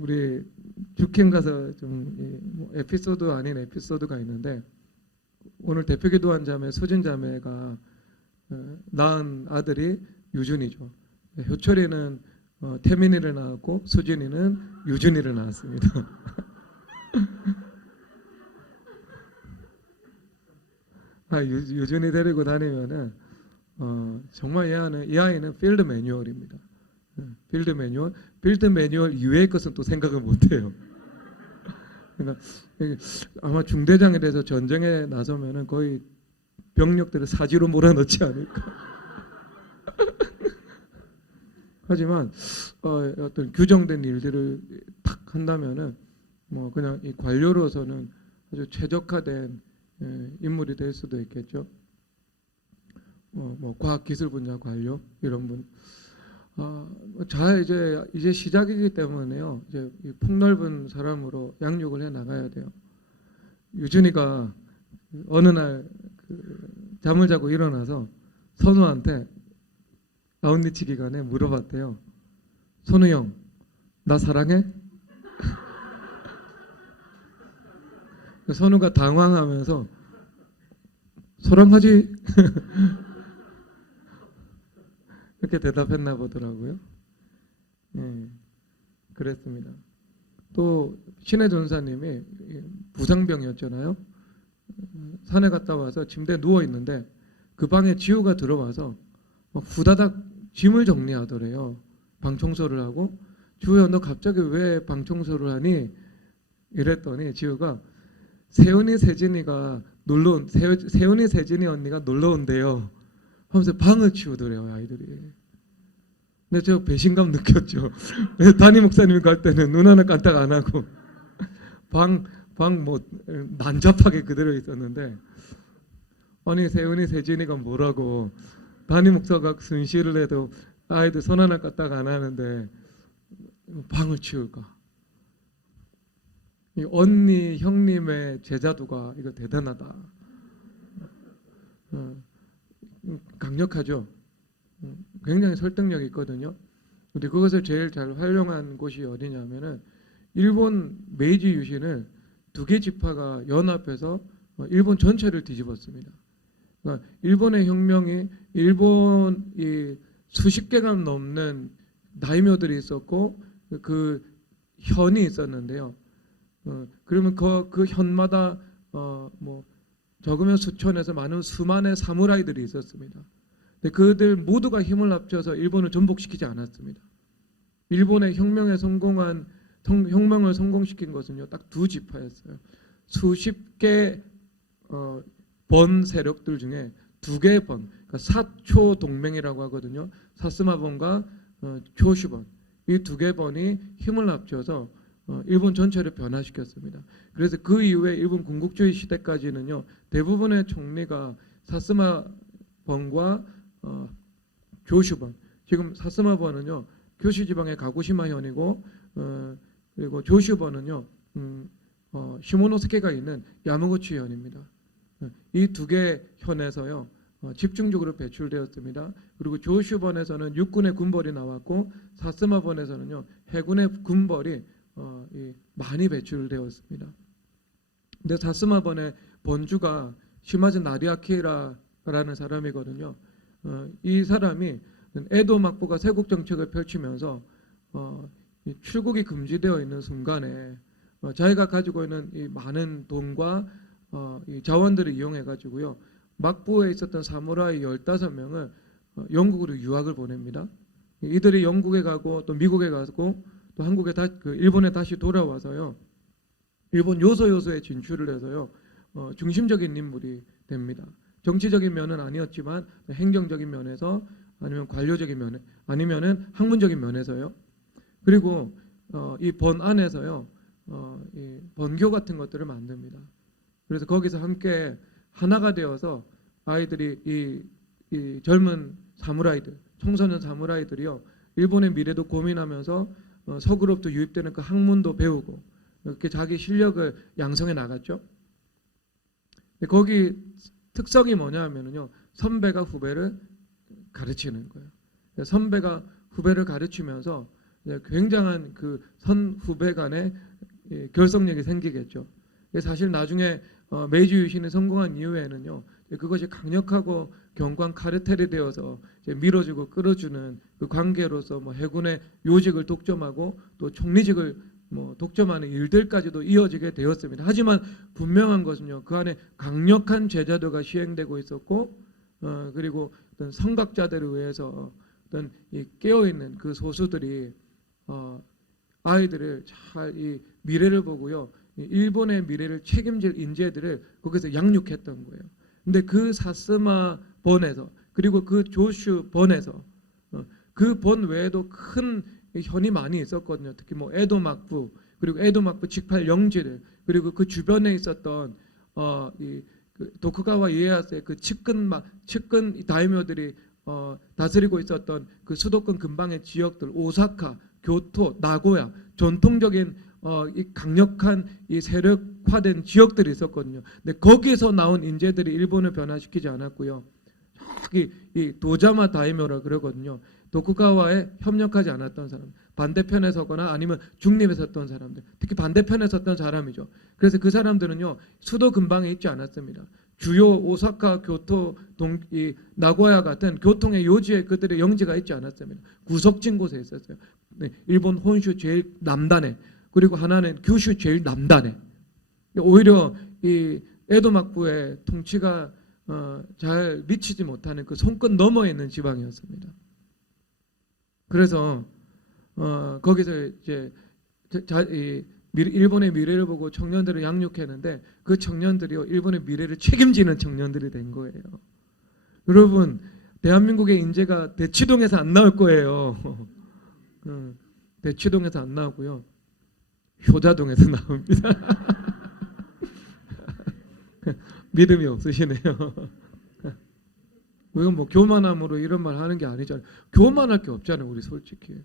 우리 주캠 가서 좀 뭐 에피소드 아닌 에피소드가 있는데, 오늘 대표기도한 자매 수진 자매가 낳은 아들이 유준이죠. 효철이는 태민이를 낳았고 수진이는 유준이를 낳았습니다. 유준이 데리고 다니면은 정말 이 아이는 필드 매뉴얼입니다. 필드 매뉴얼 이외의 것은 또 생각을 못해요. 그러니까 아마 중대장에 대해서 전쟁에 나서면은 거의 병력들을 사지로 몰아넣지 않을까. 하지만 어떤 규정된 일들을 탁 한다면은 뭐 그냥 이 관료로서는 아주 최적화된 인물이 될 수도 있겠죠. 뭐 과학기술 분야 관료 이런 분. 이제 시작이기 때문에요. 이제 폭넓은 사람으로 양육을 해 나가야 돼요. 유준이가 어느 날 잠을 자고 일어나서 선우한테 아웃리치 기간에 물어봤대요. 선우 형, 나 사랑해? 선우가 당황하면서 사랑하지? 이렇게 대답했나 보더라고요. 그랬습니다. 또 신의 전사님이 부상병이었잖아요. 산에 갔다 와서 침대에 누워 있는데 그 방에 지우가 들어와서 막 후다닥 짐을 정리하더래요. 방 청소를 하고, 지우야 너 갑자기 왜 방 청소를 하니? 이랬더니 지우가 세훈이 세진이 언니가 놀러 온대요 하면서 방을 치우더래요, 아이들이. 근데 저 배신감 느꼈죠. 담임 목사님이 갈 때는 눈 하나 깜짝 안 하고 방 뭐 난잡하게 그대로 있었는데, 아니 세훈이 세진이가 뭐라고 담임 목사가 순시를 해도 아이들 손 하나 까딱 안 하는데 방을 치울까? 이 언니 형님의 제자도가 이거 대단하다. 강력하죠. 굉장히 설득력이 있거든요. 근데 그것을 제일 잘 활용한 곳이 어디냐면은 일본 메이지 유신을 2개 지파가 연합해서 일본 전체를 뒤집었습니다. 그러니까 일본의 혁명이 일본이 수십 개가 넘는 다이묘들이 있었고 그 현이 있었는데요. 그러면 그 현마다 뭐 적으면 수천에서 많은 수만의 사무라이들이 있었습니다. 근데 그들 모두가 힘을 합쳐서 일본을 전복시키지 않았습니다. 일본의 혁명을 성공시킨 것은요, 딱 2 지파였어요. 수십 개 번 세력들 중에 2개의 번, 그러니까 사초 동맹이라고 하거든요. 사스마번과 교슈번, 이 2개 번이 힘을 합쳐서 일본 전체를 변화시켰습니다. 그래서 그 이후에 일본 군국주의 시대까지는요, 대부분의 총리가 사스마번과 교슈번, 지금 사스마번은요 교시 지방의 가고시마현이고, 그리고 교슈번은요 시모노스케가 있는 야마구치현입니다. 이 2개 현에서요 집중적으로 배출되었습니다. 그리고 교슈번에서는 육군의 군벌이 나왔고, 사스마번에서는요 해군의 군벌이 많이 배출되었습니다. 근데 사스마번의 번주가 시마즈 나리아키라라는 사람이거든요. 이 사람이 에도 막부가 세국 정책을 펼치면서 출국이 금지되어 있는 순간에 자기가 가지고 있는 이 많은 돈과 이 자원들을 이용해 가지고요 막부에 있었던 사무라이 15명을 영국으로 유학을 보냅니다. 이들이 영국에 가고 또 미국에 가고 또 한국에 일본에 다시 돌아와서요 일본 요소요소에 진출을 해서요 중심적인 인물이 됩니다. 정치적인 면은 아니었지만 행정적인 면에서, 아니면 관료적인 면에, 아니면은 학문적인 면에서요. 그리고 이 번 안에서요 이 번교 같은 것들을 만듭니다. 그래서 거기서 함께 하나가 되어서 아이들이 이 젊은 사무라이들, 청소년 사무라이들이요 일본의 미래도 고민하면서 서구로부터 유입되는 그 학문도 배우고 이렇게 자기 실력을 양성해 나갔죠. 거기 특성이 뭐냐 하면요 선배가 후배를 가르치는 거예요. 선배가 후배를 가르치면서 굉장한 그 선후배 간의 결속력이 생기겠죠. 사실 나중에 메이지 유신이 성공한 이후에는요, 그것이 강력하고 견고한 카르텔이 되어서 밀어주고 끌어주는 그 관계로서 뭐 해군의 요직을 독점하고 또 총리직을 뭐 독점하는 일들까지도 이어지게 되었습니다. 하지만 분명한 것은요, 그 안에 강력한 제자도가 시행되고 있었고, 그리고 어떤 선각자들에 의해서 어떤 이 깨어있는 그 소수들이 아이들을 잘 이 미래를 보고요, 일본의 미래를 책임질 인재들을 거기서 양육했던 거예요. 근데 그 사스마 번에서, 그리고 그 조슈 번에서, 그 번 외에도 큰 현이 많이 있었거든요. 특히 뭐 에도 막부, 그리고 에도 막부 직팔 영지들, 그리고 그 주변에 있었던 그 도쿠가와 이에야스의 그 측근 다이묘들이 다스리고 있었던 그 수도권 근방의 지역들, 오사카, 교토, 나고야, 전통적인 이 강력한 이 세력화된 지역들이 있었거든요. 근데 거기에서 나온 인재들이 일본을 변화시키지 않았고요. 저기 이 도자마 다이묘라 그러거든요. 도쿠가와에 협력하지 않았던 사람, 반대편에 서거나 아니면 중립에 섰던 사람들, 특히 반대편에 섰던 사람이죠. 그래서 그 사람들은요, 수도 근방에 있지 않았습니다. 주요 오사카, 교토, 나고야 같은 교통의 요지에 그들의 영지가 있지 않았습니다. 구석진 곳에 있었어요. 네, 일본 혼슈 제일 남단에, 그리고 하나는 규슈 제일 남단에. 오히려 이 에도 막부의 통치가 잘 미치지 못하는 그 손끝 너머에 있는 지방이었습니다. 그래서 거기서 이제 일본의 미래를 보고 청년들을 양육했는데, 그 청년들이요, 일본의 미래를 책임지는 청년들이 된 거예요. 여러분, 대한민국의 인재가 대치동에서 안 나올 거예요. 대치동에서 안 나오고요, 효자동에서 나옵니다. 믿음이 없으시네요. 이건 뭐 교만함으로 이런 말 하는 게 아니잖아요. 교만할 게 없잖아요, 우리 솔직히.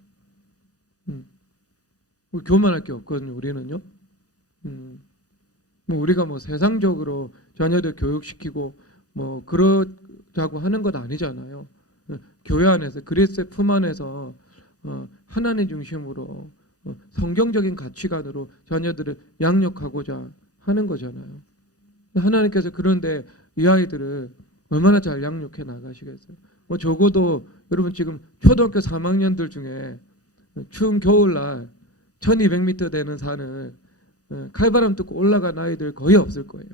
우리 교만할 게 없거든요, 우리는요. 뭐 우리가 뭐 세상적으로 자녀들 교육시키고 뭐 그러자고 하는 것 아니잖아요. 교회 안에서, 그리스도의 품 안에서 하나님 중심으로 성경적인 가치관으로 자녀들을 양육하고자 하는 거잖아요. 하나님께서 그런데 이 아이들을 얼마나 잘 양육해 나가시겠어요. 뭐 적어도 여러분 지금 초등학교 3학년들 중에 추운 겨울날 1200m 되는 산을 칼바람 뚫고 올라간 아이들 거의 없을 거예요.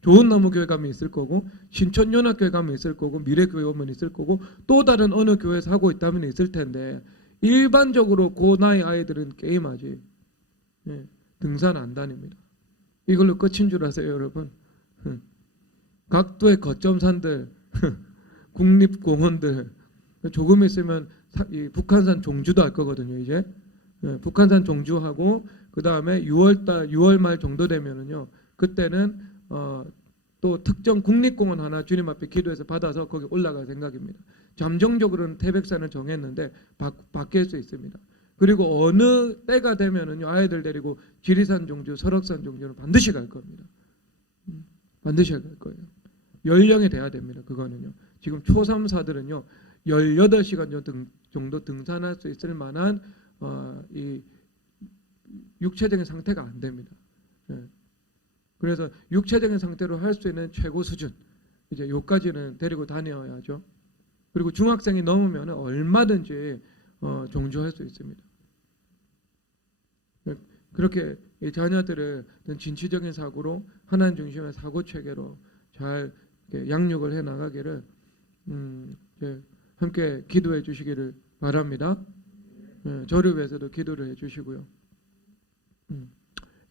좋은 나무 교회 가면 있을 거고, 신천연합교회 가면 있을 거고, 미래교회 오면 있을 거고, 또 다른 어느 교회에서 하고 있다면 있을 텐데, 일반적으로 그 나이 아이들은 게임하지 등산 안 다닙니다. 이걸로 끝인 줄 아세요, 여러분? 각도의 거점산들, 국립공원들, 조금 있으면 북한산 종주도 할 거거든요. 이제 북한산 종주하고, 그 다음에 6월 말 정도 되면은요, 그때는 또 특정 국립공원 하나 주님 앞에 기도해서 받아서 거기 올라갈 생각입니다. 잠정적으로는 태백산을 정했는데 바뀔 수 있습니다. 그리고 어느 때가 되면은요, 아이들 데리고 지리산 종주, 설악산 종주는 반드시 갈 겁니다. 반드시 갈 거예요. 연령이 돼야 됩니다. 그거는요. 지금 초3사들은요, 18시간 정도 등산할 수 있을 만한 이 육체적인 상태가 안 됩니다. 그래서 육체적인 상태로 할 수 있는 최고 수준, 이제 요까지는 데리고 다녀야죠. 그리고 중학생이 넘으면 얼마든지 종주할 수 있습니다. 그렇게 이 자녀들을 진취적인 사고로, 하나님 중심의 사고 체계로 잘 양육을 해 나가기를 함께 기도해 주시기를 바랍니다. 저를 위해서도 기도를 해 주시고요.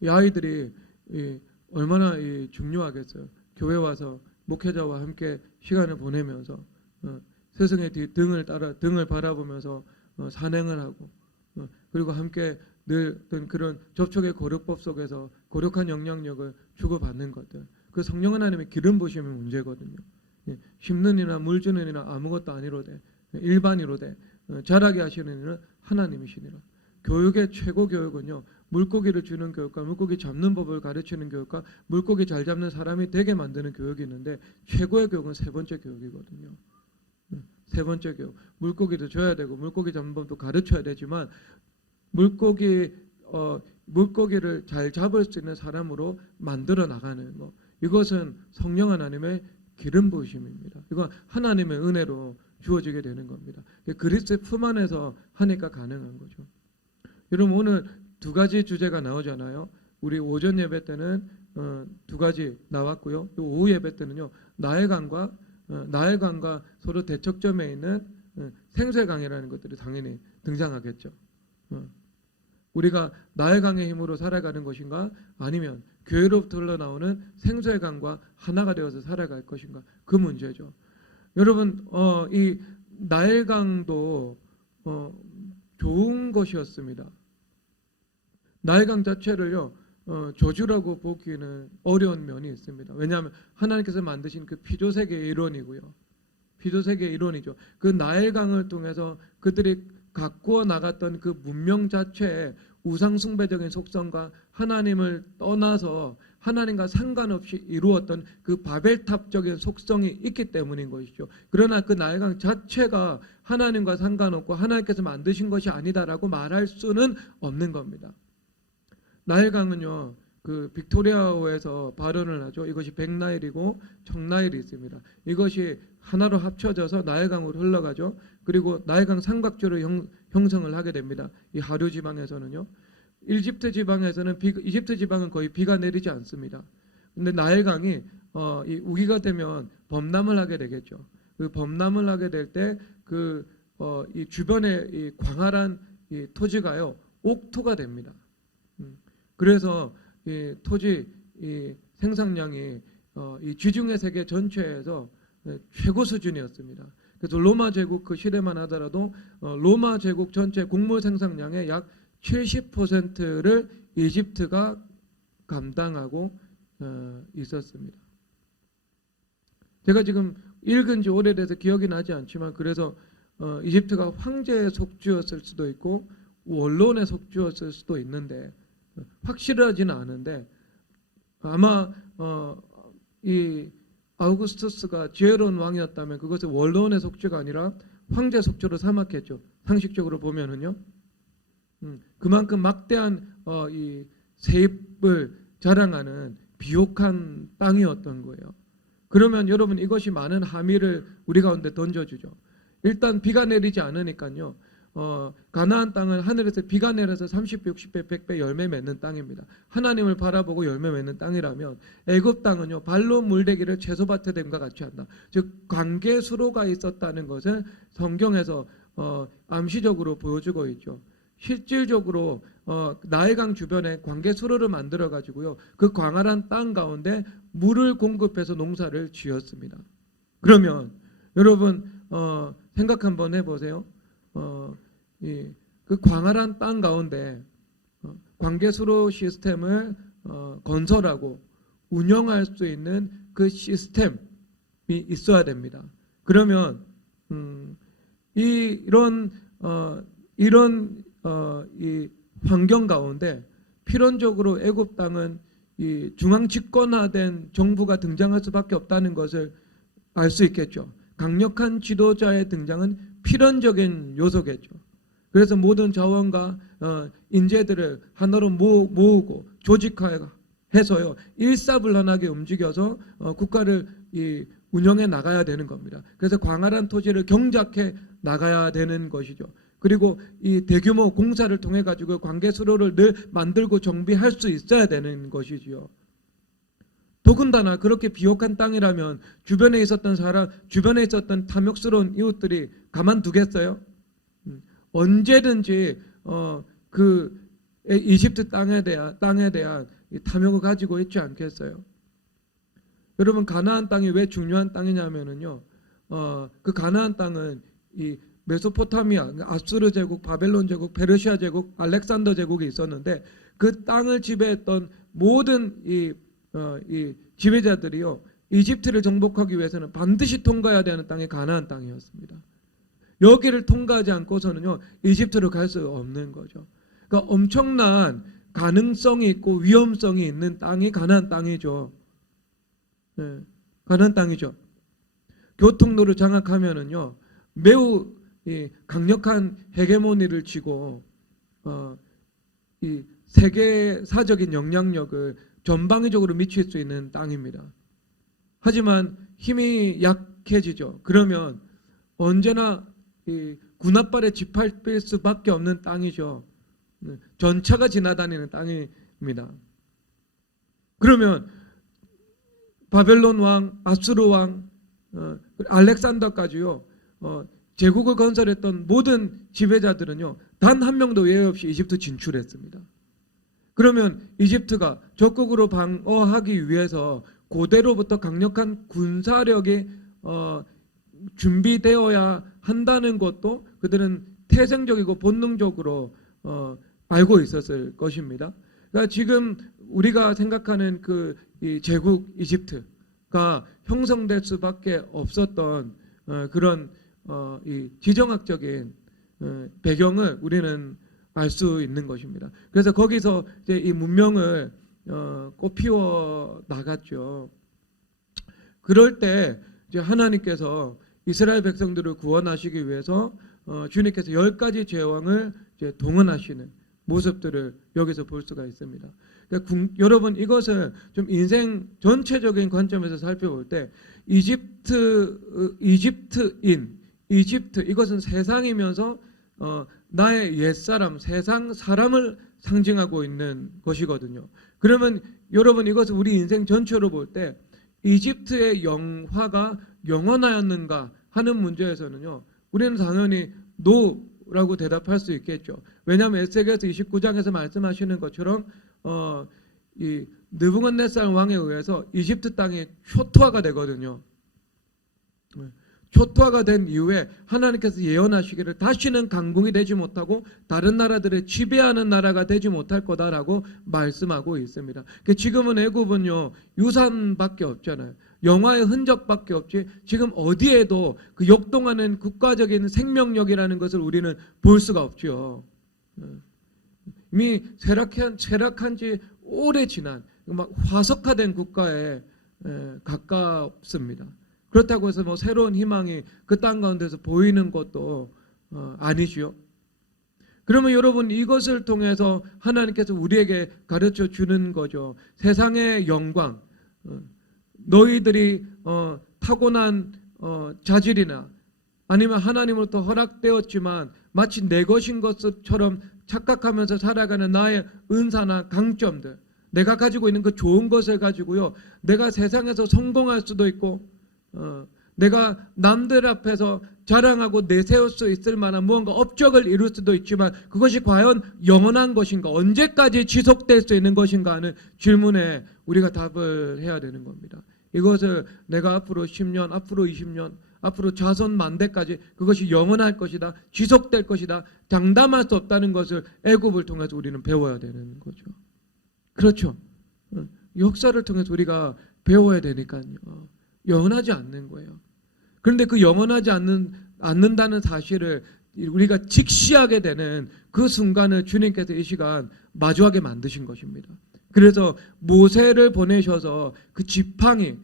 이 아이들이 얼마나 중요하겠어요. 교회 와서 목회자와 함께 시간을 보내면서 스승의 등을 바라보면서 산행을 하고, 그리고 함께 늘 어떤 그런 접촉의 거룩법 속에서 거룩한 영향력을 주고받는 것들, 그 성령 하나님의 기름 부심의 문제거든요. 심는 이나 물 주는 이나 아무것도 아니로되 일반이로되 자라게 하시는 이는 하나님이시니라. 교육의 최고 교육은요, 물고기를 주는 교육과 물고기 잡는 법을 가르치는 교육과 물고기 잘 잡는 사람이 되게 만드는 교육이 있는데, 최고의 교육은 세 번째 교육이거든요. 세 번째 교육. 물고기도 줘야 되고 물고기 전범도 가르쳐야 되지만 물고기를 잘 잡을 수 있는 사람으로 만들어 나가는 거. 이것은 성령 하나님의 기름 부으심입니다. 이건 하나님의 은혜로 주어지게 되는 겁니다. 그리스도의 품 안에서 하니까 가능한 거죠. 여러분 오늘 두 가지 주제가 나오잖아요. 우리 오전 예배 때는 두 가지 나왔고요. 오후 예배 때는요. 나일강과 서로 대척점에 있는 생수강이라는 것들이 당연히 등장하겠죠. 우리가 나일강의 힘으로 살아가는 것인가 아니면 교회로부터 흘러나오는 생수의 강과 하나가 되어서 살아갈 것인가 그 문제죠. 여러분 이 나일강도 좋은 것이었습니다. 나일강 자체를요 저주라고 보기에는 어려운 면이 있습니다. 왜냐하면 하나님께서 만드신 그 피조세계의 일원이고요. 피조세계의 일원이죠. 그 나일강을 통해서 그들이 가꾸어 나갔던 그 문명 자체의 우상숭배적인 속성과 하나님을 떠나서 하나님과 상관없이 이루었던 그 바벨탑적인 속성이 있기 때문인 것이죠. 그러나 그 나일강 자체가 하나님과 상관없고 하나님께서 만드신 것이 아니다라고 말할 수는 없는 겁니다. 나일강은요, 그 빅토리아호에서 발원을 하죠. 이것이 백나일이고 청나일이 있습니다. 이것이 하나로 합쳐져서 나일강으로 흘러가죠. 그리고 나일강 삼각주를 형성을 하게 됩니다. 이 하류 지방에서는요. 이집트 지방은 거의 비가 내리지 않습니다. 근데 나일강이 이 우기가 되면 범람을 하게 되겠죠. 그 범람을 하게 될 때 이 주변에 이 광활한 이 토지가요 옥토가 됩니다. 그래서 이 토지 이 생산량이 이 지중해 세계 전체에서 최고 수준이었습니다. 그래서 로마 제국 그 시대만 하더라도 로마 제국 전체 곡물 생산량의 약 70%를 이집트가 감당하고 있었습니다. 제가 지금 읽은 지 오래돼서 기억이 나지 않지만 그래서 이집트가 황제의 속주였을 수도 있고 원론의 속주였을 수도 있는데 확실하지는 않은데 아마 이 아우구스투스가 지혜로운 왕이었다면 그것을 원론의 속주가 아니라 황제 속주로 삼았겠죠. 상식적으로 보면은요. 그만큼 막대한 이 세입을 자랑하는 비옥한 땅이었던 거예요. 그러면 여러분 이것이 많은 함의를 우리 가운데 던져주죠. 일단 비가 내리지 않으니까요. 가나안 땅은 하늘에서 비가 내려서 30배, 60배, 100배 열매 맺는 땅입니다. 하나님을 바라보고 열매 맺는 땅이라면 애굽 땅은요 발로 물대기를 채소밭에 됨과 같이 한다. 즉 관계수로가 있었다는 것을 성경에서 암시적으로 보여주고 있죠. 실질적으로 나일강 주변에 관계수로를 만들어 가지고요 그 광활한 땅 가운데 물을 공급해서 농사를 지었습니다. 그러면 여러분 생각 한번 해보세요. 그 광활한 땅 가운데 관계수로 시스템을 건설하고 운영할 수 있는 그 시스템이 있어야 됩니다. 그러면 이런 이 환경 가운데 필연적으로 애굽 땅은 이 중앙 집권화된 정부가 등장할 수밖에 없다는 것을 알 수 있겠죠. 강력한 지도자의 등장은 필연적인 요소겠죠. 그래서 모든 자원과 인재들을 하나로 모으고 조직화해서요 일사불란하게 움직여서 국가를 운영해 나가야 되는 겁니다. 그래서 광활한 토지를 경작해 나가야 되는 것이죠. 그리고 이 대규모 공사를 통해 가지고 관계수로를 늘 만들고 정비할 수 있어야 되는 것이지요. 더군다나 그렇게 비옥한 땅이라면 주변에 있었던 탐욕스러운 이웃들이 가만두겠어요? 언제든지 그 이집트 땅에 대한 탐욕을 가지고 있지 않겠어요? 여러분 가나안 땅이 왜 중요한 땅이냐면은요, 그 가나안 땅은 이 메소포타미아, 아수르 제국, 바벨론 제국, 페르시아 제국, 알렉산더 제국이 있었는데 그 땅을 지배했던 모든 이 지배자들이요 이집트를 정복하기 위해서는 반드시 통과해야 되는 땅이 가나안 땅이었습니다. 여기를 통과하지 않고서는요 이집트로 갈 수 없는 거죠. 그러니까 엄청난 가능성이 있고 위험성이 있는 땅이 가나안 땅이죠. 네, 가나안 땅이죠. 교통로를 장악하면은요 매우 강력한 헤게모니를 쥐고 이 세계사적인 영향력을 전방위적으로 미칠 수 있는 땅입니다. 하지만 힘이 약해지죠. 그러면 언제나 이 군합발에 짓밟힐 수밖에 없는 땅이죠. 전차가 지나다니는 땅입니다. 그러면 바벨론 왕, 아수르 왕, 알렉산더까지요. 제국을 건설했던 모든 지배자들은요. 단 한 명도 예외 없이 이집트 진출했습니다. 그러면 이집트가 적극으로 방어하기 위해서 고대로부터 강력한 군사력이 준비되어야 한다는 것도 그들은 태생적이고 본능적으로 알고 있었을 것입니다. 그러니까 지금 우리가 생각하는 이 제국 이집트가 형성될 수밖에 없었던 그런 이 지정학적인 배경을 우리는 알 수 있는 것입니다. 그래서 거기서 이제 이 문명을 꽃피워 나갔죠. 그럴 때 이제 하나님께서 이스라엘 백성들을 구원하시기 위해서 주님께서 10가지 제왕을 이제 동원하시는 모습들을 여기서 볼 수가 있습니다. 그러니까 여러분 이것을 좀 인생 전체적인 관점에서 살펴볼 때 이집트 이것은 세상이면서 나의 옛사람, 세상 사람을 상징하고 있는 것이거든요. 그러면 여러분 이것을 우리 인생 전체로 볼 때 이집트의 영화가 영원하였는가 하는 문제에서는요. 우리는 당연히 노라고 대답할 수 있겠죠. 왜냐하면 에스겔서 29장에서 말씀하시는 것처럼 이 느부갓네살 왕에 의해서 이집트 땅이 초토화가 되거든요. 초토화가 된 이후에 하나님께서 예언하시기를 다시는 강국이 되지 못하고 다른 나라들을 지배하는 나라가 되지 못할 거다라고 말씀하고 있습니다. 지금은 애굽은요 유산밖에 없잖아요. 영화의 흔적밖에 없지 지금 어디에도 그 역동하는 국가적인 생명력이라는 것을 우리는 볼 수가 없죠. 이미 쇠락한 지 오래 지난 막 화석화된 국가에 가깝습니다. 그렇다고 해서 뭐 새로운 희망이 그 땅 가운데서 보이는 것도 아니지요. 그러면 여러분 이것을 통해서 하나님께서 우리에게 가르쳐 주는 거죠. 세상의 영광, 너희들이 타고난 자질이나 아니면 하나님으로부터 허락되었지만 마치 내 것인 것처럼 착각하면서 살아가는 나의 은사나 강점들, 내가 가지고 있는 그 좋은 것을 가지고요, 내가 세상에서 성공할 수도 있고 내가 남들 앞에서 자랑하고 내세울 수 있을 만한 무언가 업적을 이룰 수도 있지만 그것이 과연 영원한 것인가, 언제까지 지속될 수 있는 것인가 하는 질문에 우리가 답을 해야 되는 겁니다. 이것을 내가 앞으로 10년, 앞으로 20년, 앞으로 자손 만대까지 그것이 영원할 것이다, 지속될 것이다, 장담할 수 없다는 것을 애굽을 통해서 우리는 배워야 되는 거죠. 그렇죠. 역사를 통해서 우리가 배워야 되니까요. 영원하지 않는 거예요. 그런데 그 영원하지 않는다는 사실을 우리가 직시하게 되는 그 순간을 주님께서 이 시간 마주하게 만드신 것입니다. 그래서 모세를 보내셔서 그 지팡이,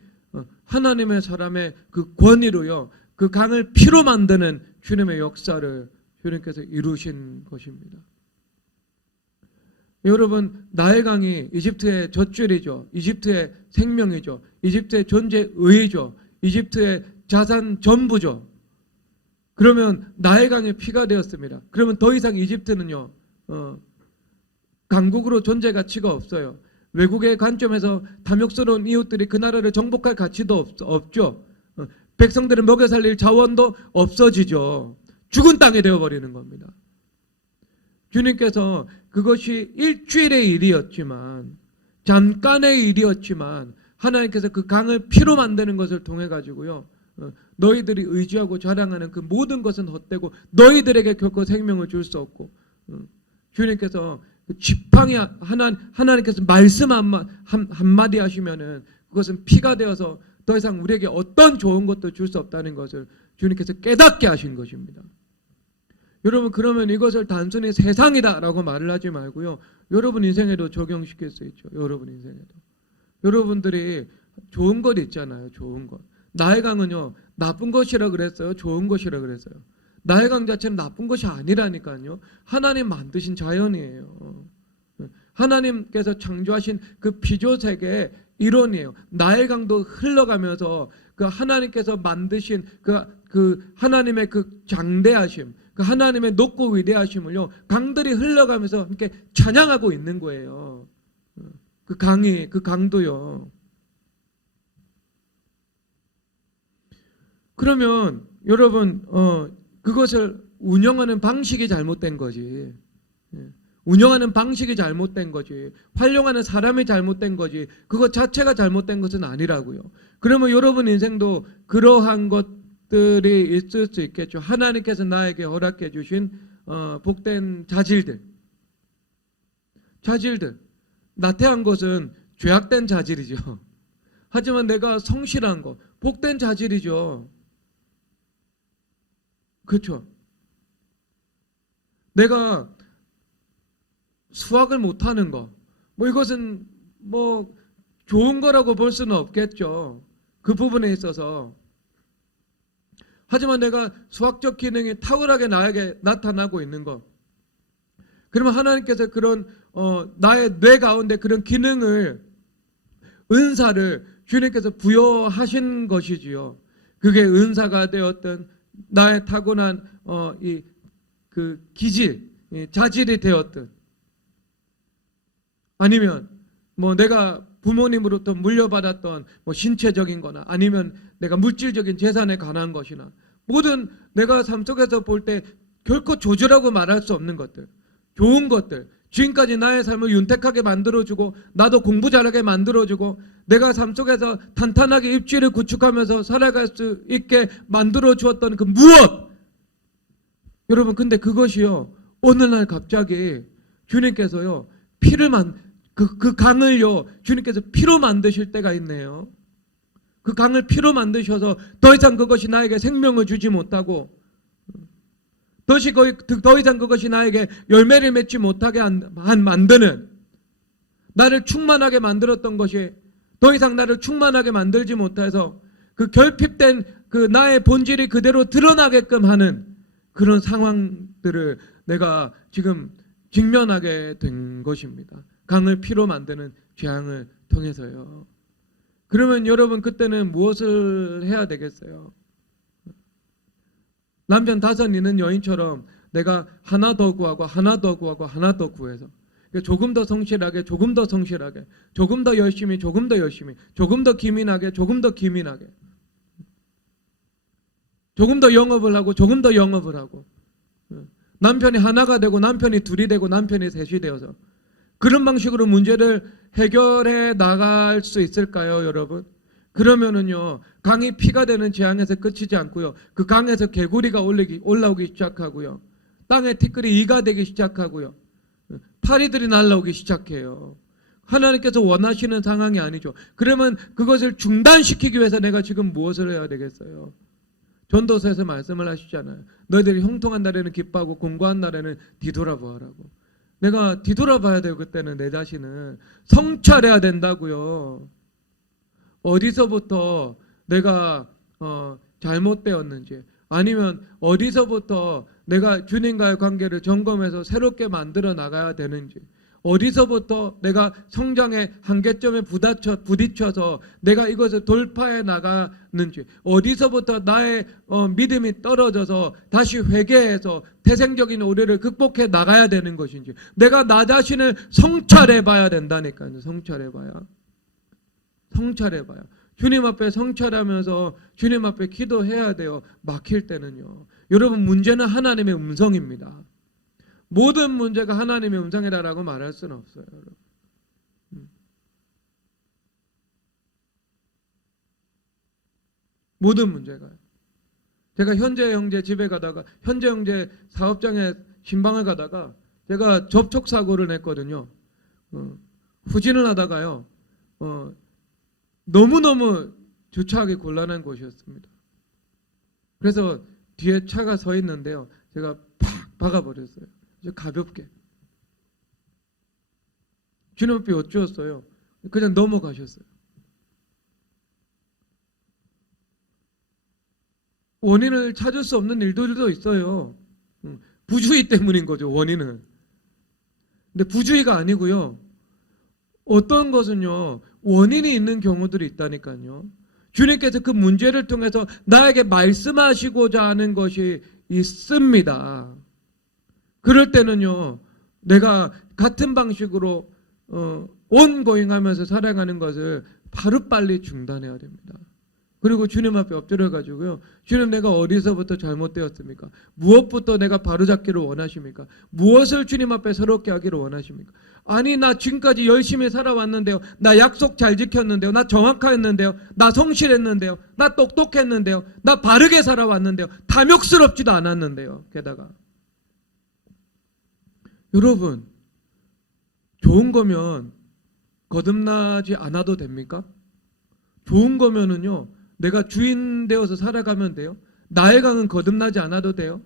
하나님의 사람의 그 권위로요, 그 강을 피로 만드는 주님의 역사를 주님께서 이루신 것입니다. 여러분, 나일강이 이집트의 젖줄이죠. 이집트의 생명이죠. 이집트의 존재의죠. 이집트의 자산 전부죠. 그러면 나일강의 피가 되었습니다. 그러면 더 이상 이집트는요 강국으로 존재 가치가 없어요. 외국의 관점에서 탐욕스러운 이웃들이 그 나라를 정복할 가치도 없죠. 백성들을 먹여 살릴 자원도 없어지죠. 죽은 땅이 되어버리는 겁니다. 주님께서 그것이 일주일의 일이었지만, 잠깐의 일이었지만 하나님께서 그 강을 피로 만드는 것을 통해 가지고요, 너희들이 의지하고 자랑하는 그 모든 것은 헛되고 너희들에게 결코 생명을 줄 수 없고, 주님께서 그 지팡이 하나님께서 말씀 한마디 하시면은 그것은 피가 되어서 더 이상 우리에게 어떤 좋은 것도 줄 수 없다는 것을 주님께서 깨닫게 하신 것입니다. 여러분, 그러면 이것을 단순히 세상이다라고 말을 하지 말고요, 여러분 인생에도 적용시킬 수 있죠. 여러분 인생에도. 여러분들이 좋은 것 있잖아요. 좋은 것. 나의 강은요 나쁜 것이라 그랬어요? 좋은 것이라 그랬어요? 나의 강 자체는 나쁜 것이 아니라니까요. 하나님 만드신 자연이에요. 하나님께서 창조하신 그 피조 세계의 이론이에요. 나의 강도 흘러가면서 그 하나님께서 만드신 그 하나님의 그 장대하심, 그 하나님의 높고 위대하심을요 강들이 흘러가면서 함께 찬양하고 있는 거예요. 그 강이, 그 강도요. 그러면 여러분 그것을 운영하는 방식이 잘못된 거지. 운영하는 방식이 잘못된 거지. 활용하는 사람이 잘못된 거지. 그것 자체가 잘못된 것은 아니라고요. 그러면 여러분 인생도 그러한 것들이 있을 수 있겠죠. 하나님께서 나에게 허락해 주신 복된 자질들. 나태한 것은 죄악된 자질이죠. 하지만 내가 성실한 것, 복된 자질이죠. 그렇죠. 내가 수학을 못하는 거, 뭐 이것은 뭐 좋은 거라고 볼 수는 없겠죠. 그 부분에 있어서. 하지만 내가 수학적 기능이 탁월하게 나에게 나타나고 있는 것. 그러면 하나님께서 그런 나의 뇌 가운데 그런 기능을, 은사를 주님께서 부여하신 것이지요. 그게 은사가 되었던 나의 타고난 그 기질, 자질이 되었든, 아니면 뭐 내가 부모님으로부터 물려받았던 뭐 신체적인 거나 아니면 내가 물질적인 재산에 관한 것이나 모든 내가 삶 속에서 볼 때 결코 조절하고 말할 수 없는 것들, 좋은 것들, 지금까지 나의 삶을 윤택하게 만들어주고 나도 공부 잘하게 만들어주고 내가 삶 속에서 탄탄하게 입지를 구축하면서 살아갈 수 있게 만들어주었던 그 무엇! 여러분 근데 그것이요 어느 날 갑자기 주님께서요 그 강을요 주님께서 피로 만드실 때가 있네요. 그 강을 피로 만드셔서 더 이상 그것이 나에게 생명을 주지 못하고 더 이상 그것이 나에게 열매를 맺지 못하게 만드는, 나를 충만하게 만들었던 것이 더 이상 나를 충만하게 만들지 못해서 그 결핍된 그 나의 본질이 그대로 드러나게끔 하는 그런 상황들을 내가 지금 직면하게 된 것입니다. 강을 피로 만드는 재앙을 통해서요. 그러면 여러분 그때는 무엇을 해야 되겠어요? 남편 5 있는 여인처럼 내가 하나 더 구하고 하나 더 구하고 하나 더 구해서 조금 더 성실하게 조금 더 성실하게 조금 더 열심히 조금 더 열심히 조금 더 기민하게 조금 더 기민하게 조금 더 영업을 하고 조금 더 영업을 하고 남편이 하나가 되고 남편이 2이 되고 남편이 3이 되어서 그런 방식으로 문제를 해결해 나갈 수 있을까요, 여러분? 그러면은요 강이 피가 되는 재앙에서 끝이지 않고요 그 강에서 개구리가 올라오기 시작하고요 땅에 티끌이 이가 되기 시작하고요 파리들이 날아오기 시작해요. 하나님께서 원하시는 상황이 아니죠. 그러면 그것을 중단시키기 위해서 내가 지금 무엇을 해야 되겠어요? 전도서에서 말씀을 하시잖아요. 너희들이 형통한 날에는 기뻐하고 공고한 날에는 뒤돌아보아라고. 내가 뒤돌아봐야 돼요. 그때는 내 자신을 성찰해야 된다고요. 어디서부터 내가 잘못되었는지, 아니면 어디서부터 내가 주님과의 관계를 점검해서 새롭게 만들어 나가야 되는지, 어디서부터 내가 성장의 한계점에 부딪혀서 내가 이것을 돌파해 나가는지, 어디서부터 나의 믿음이 떨어져서 다시 회개해서 태생적인 오류를 극복해 나가야 되는 것인지, 내가 나 자신을 성찰해 봐야 된다니까요. 성찰해 봐요. 주님 앞에 성찰하면서 주님 앞에 기도해야 돼요. 막힐 때는요. 여러분 문제는 하나님의 음성입니다. 모든 문제가 하나님의 음성이라고 말할 수는 없어요. 여러분. 모든 문제가요. 제가 현재 형제 집에 가다가 현재 형제 사업장에 신방을 가다가 제가 접촉사고를 냈거든요. 후진을 하다가요. 너무너무 주차하기 곤란한 곳이었습니다. 그래서 뒤에 차가 서 있는데요. 제가 팍 박아버렸어요. 가볍게. 주님 앞에 여쭈었어요. 그냥 넘어가셨어요. 원인을 찾을 수 없는 일들도 있어요. 부주의 때문인 거죠, 원인은. 근데 부주의가 아니고요. 어떤 것은요, 원인이 있는 경우들이 있다니까요. 주님께서 그 문제를 통해서 나에게 말씀하시고자 하는 것이 있습니다. 그럴 때는요, 내가 같은 방식으로 온고잉하면서 살아가는 것을 바로빨리 중단해야 됩니다. 그리고 주님 앞에 엎드려가지고요, 주님, 내가 어디서부터 잘못되었습니까? 무엇부터 내가 바로잡기를 원하십니까? 무엇을 주님 앞에 새롭게 하기를 원하십니까? 아니, 나 지금까지 열심히 살아왔는데요, 나 약속 잘 지켰는데요, 나 정확했는데요, 나 성실했는데요, 나 똑똑했는데요, 나 바르게 살아왔는데요, 탐욕스럽지도 않았는데요. 게다가 여러분, 좋은 거면 거듭나지 않아도 됩니까? 좋은 거면은요, 내가 주인 되어서 살아가면 돼요. 나의 강은 거듭나지 않아도 돼요.